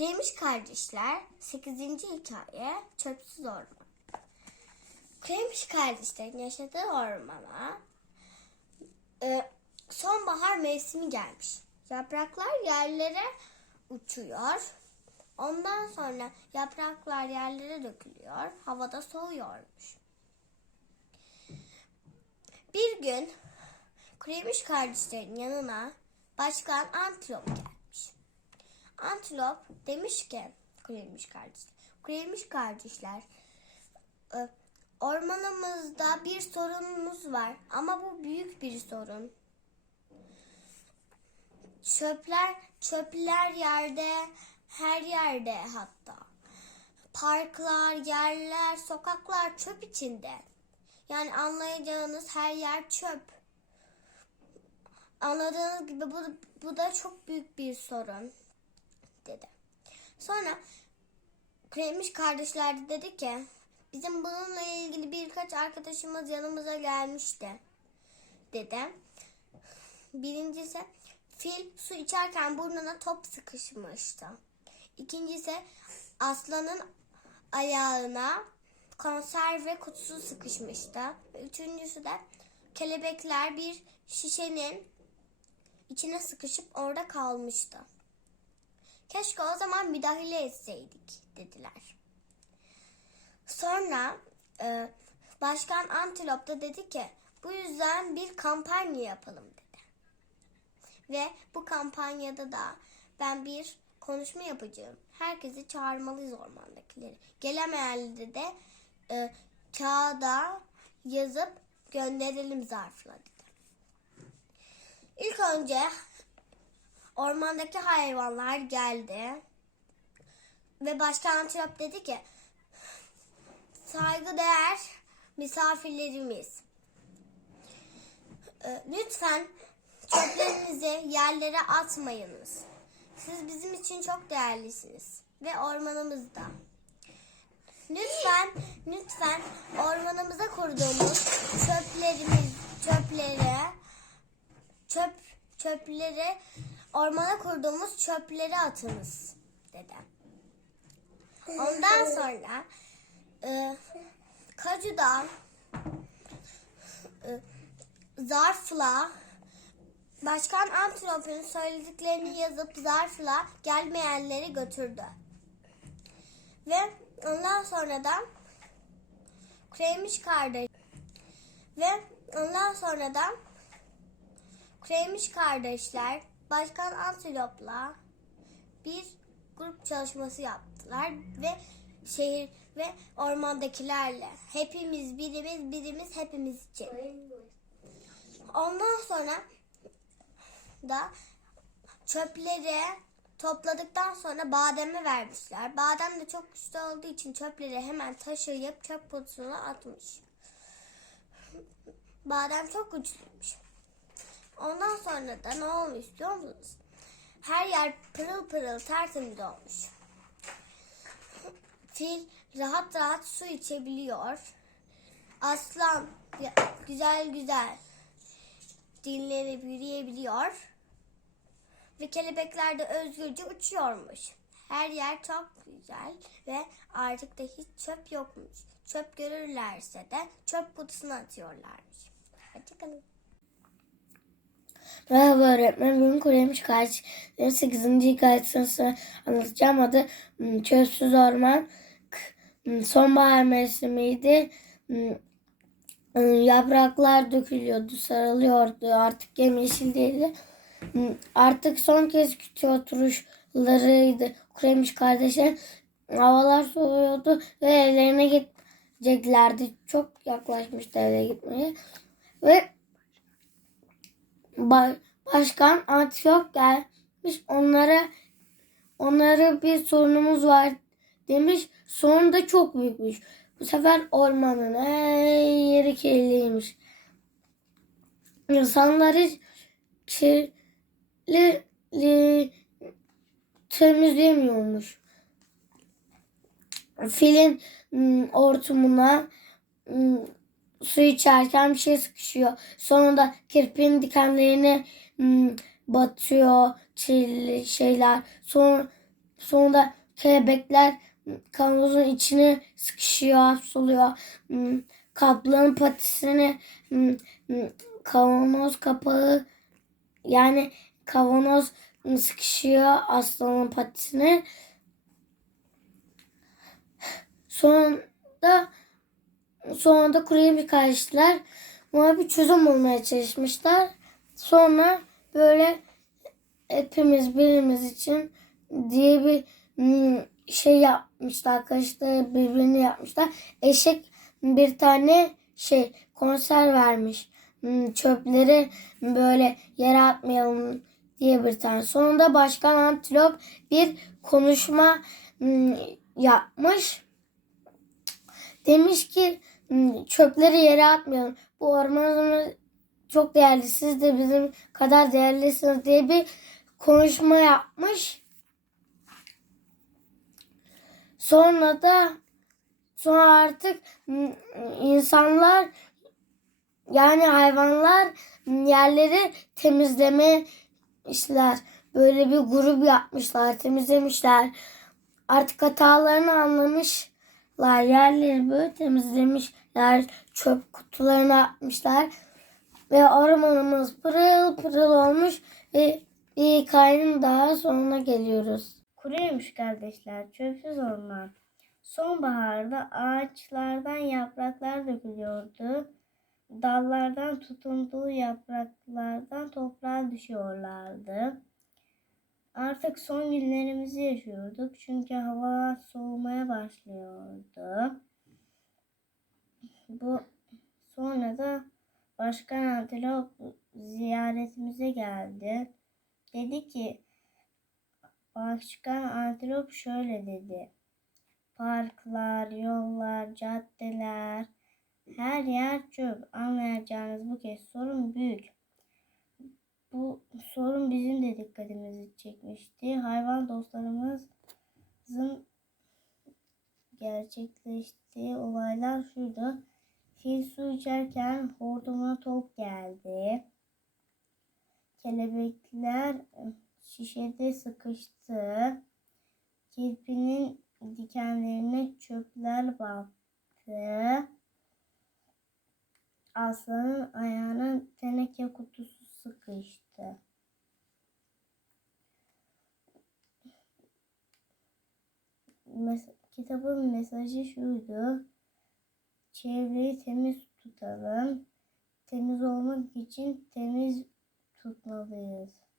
Kremiş Kardeşler 8. hikaye Çöpsüz Orman. Kremiş kardeşlerin yaşadığı ormana e, sonbahar mevsimi gelmiş. Yapraklar yerlere uçuyor. Ondan sonra yapraklar yerlere dökülüyor. Havada soğuyormuş. Bir gün Kremiş kardeşlerin yanına Başkan Antilop gelmiş. Antilop demiş ki Kremiş kardeşler. Kremiş kardeşler ormanımızda bir sorunumuz var ama bu büyük bir sorun. Çöpler çöpler yerde her yerde hatta. Parklar, yerler, sokaklar çöp içinde. Yani anlayacağınız her yer çöp. Anladığınız gibi bu, bu da çok büyük bir sorun. Sonra Kremiş kardeşler de dedi ki bizim bununla ilgili birkaç arkadaşımız yanımıza gelmişti dedi. Birincisi fil su içerken burnuna top sıkışmıştı. İkincisi aslanın ayağına konserve kutusu sıkışmıştı. Üçüncüsü de kelebekler bir şişenin içine sıkışıp orada kalmıştı. Keşke o zaman müdahale etseydik dediler. Sonra e, Başkan Antilop da dedi ki bu yüzden bir kampanya yapalım dedi. Ve bu kampanyada da ben bir konuşma yapacağım. Herkesi çağırmalıyız ormandakileri. Gelemeyenleri de e, kağıda yazıp gönderelim zarfla dedi. İlk önce ormandaki hayvanlar geldi. Ve Başkan Antilop dedi ki saygıdeğer misafirlerimiz e, lütfen çöplerinizi yerlere atmayınız. Siz bizim için çok değerlisiniz ve ormanımızda. Lütfen, lütfen ormanımıza kurduğumuz çöplerimiz, çöpleri, çöp, çöpleri, ormana kurduğumuz çöpleri atınız dedi. Ondan sonra e, Kacu'da e, zarfla Başkan Antilop'un söylediklerini yazıp zarfla gelmeyenleri götürdü. Ve ondan sonra da Kremiş kardeş ve ondan sonra da Kremiş kardeşler Başkan Antilop'la bir grup çalışması yaptılar ve şehir ve ormandakilerle hepimiz birimiz birimiz hepimiz için. Ondan sonra da çöpleri topladıktan sonra bademe vermişler. Badem de çok güçlü olduğu için çöpleri hemen taşıyıp çöp kutusuna atmış. Badem çok güçlüymüş. Ondan sonra da ne olmuş biliyor musunuz? Her yer pırıl pırıl tertemiz olmuş. Fil rahat rahat su içebiliyor. Aslan güzel güzel dinlenip yürüyebiliyor. Ve kelebekler de özgürce uçuyormuş. Her yer çok güzel ve artık da hiç çöp yokmuş. Çöp görürlerse de çöp kutusuna atıyorlarmış. Hoşçakalın. Merhaba öğretmen. Bugün Kureymiş Kaç 8. hikayesini size anlatacağım. Adı hmm, Çölsüz Orman. Hmm, Sonbahar mevsimiydi. Hmm, Yapraklar dökülüyordu, sarılıyordu. Artık yemyeşil değildi. Artık son kez kütüğe oturuşlarıydı. Kureymiş kardeşler havalar soğuyordu ve evlerine gideceklerdi. Çok yaklaşmıştı eve gitmeye. Ve Başkan Antilop gelmiş onlara onlara bir sorunumuz var demiş. Sorun da çok büyükmüş. Bu sefer ormanın her yeri kirliymiş. İnsanlar hiç kirli li- temizleyemiyormuş. Filin mm, ortumuna mm, su içerken bir şey sıkışıyor. Sonunda kirpinin dikenlerine hmm, batıyor çilli şeyler. Sonra Sonra kelebekler kavanozun içine sıkışıyor, hapsoluyor. Hmm, Kaplanın patisini hmm, kavanoz kapağı yani kavanoz sıkışıyor aslanın patisine. Sonra sonra da kuruya bir karıştılar. Buna bir çözüm bulmaya çalışmışlar. Sonra böyle hepimiz birimiz için diye bir hmm, şey yapmışlar. Arkadaşlar birbirini yapmışlar. Eşek bir tane şey konser vermiş. Hmm, Çöpleri böyle yere atmayalım diye bir tane. Sonunda Başkan Antilop bir konuşma hmm, yapmış. Demiş ki "Hmm, çöpleri yere atmayalım. Bu ormanımız çok değerli. Siz de bizim kadar değerlisiniz diye bir konuşma yapmış. Sonra da sonra artık hmm, insanlar yani hayvanlar yerleri temizlemişler. Böyle bir grup yapmışlar, temizlemişler. Artık hatalarını anlamışlar. Yerleri böyle temizlemişler. Çöp kutularına atmışlar. Ve ormanımız pırıl pırıl olmuş. Ve bir hikayenin daha sonuna geliyoruz. Kuruymuş kardeşler, çöpsüz orman. Sonbaharda ağaçlardan yapraklar dökülüyordu. Dallardan tutunduğu yapraklardan toprağa düşüyorlardı. Artık son günlerimizi yaşıyorduk çünkü hava soğumaya başlıyordu. Bu sonra da Başkan Antilop ziyaretimize geldi. Dedi ki Başkan Antilop şöyle dedi. Parklar, yollar, caddeler, her yer çöp. Anlayacağınız bu kez sorun büyük. Bu sorun bizim de dikkatimizi çekmişti. Hayvan dostlarımızın gerçekleştiği olaylar şuydu. Fil su içerken hortumuna top geldi. Kelebekler şişede sıkıştı. Kirpinin dikenlerine çöpler battı. Aslanın ayağına teneke kutusu sıkıştı. Mes- kitabın mesajı şuydu. Çevreyi temiz tutalım. Temiz olmak için temiz tutmalıyız.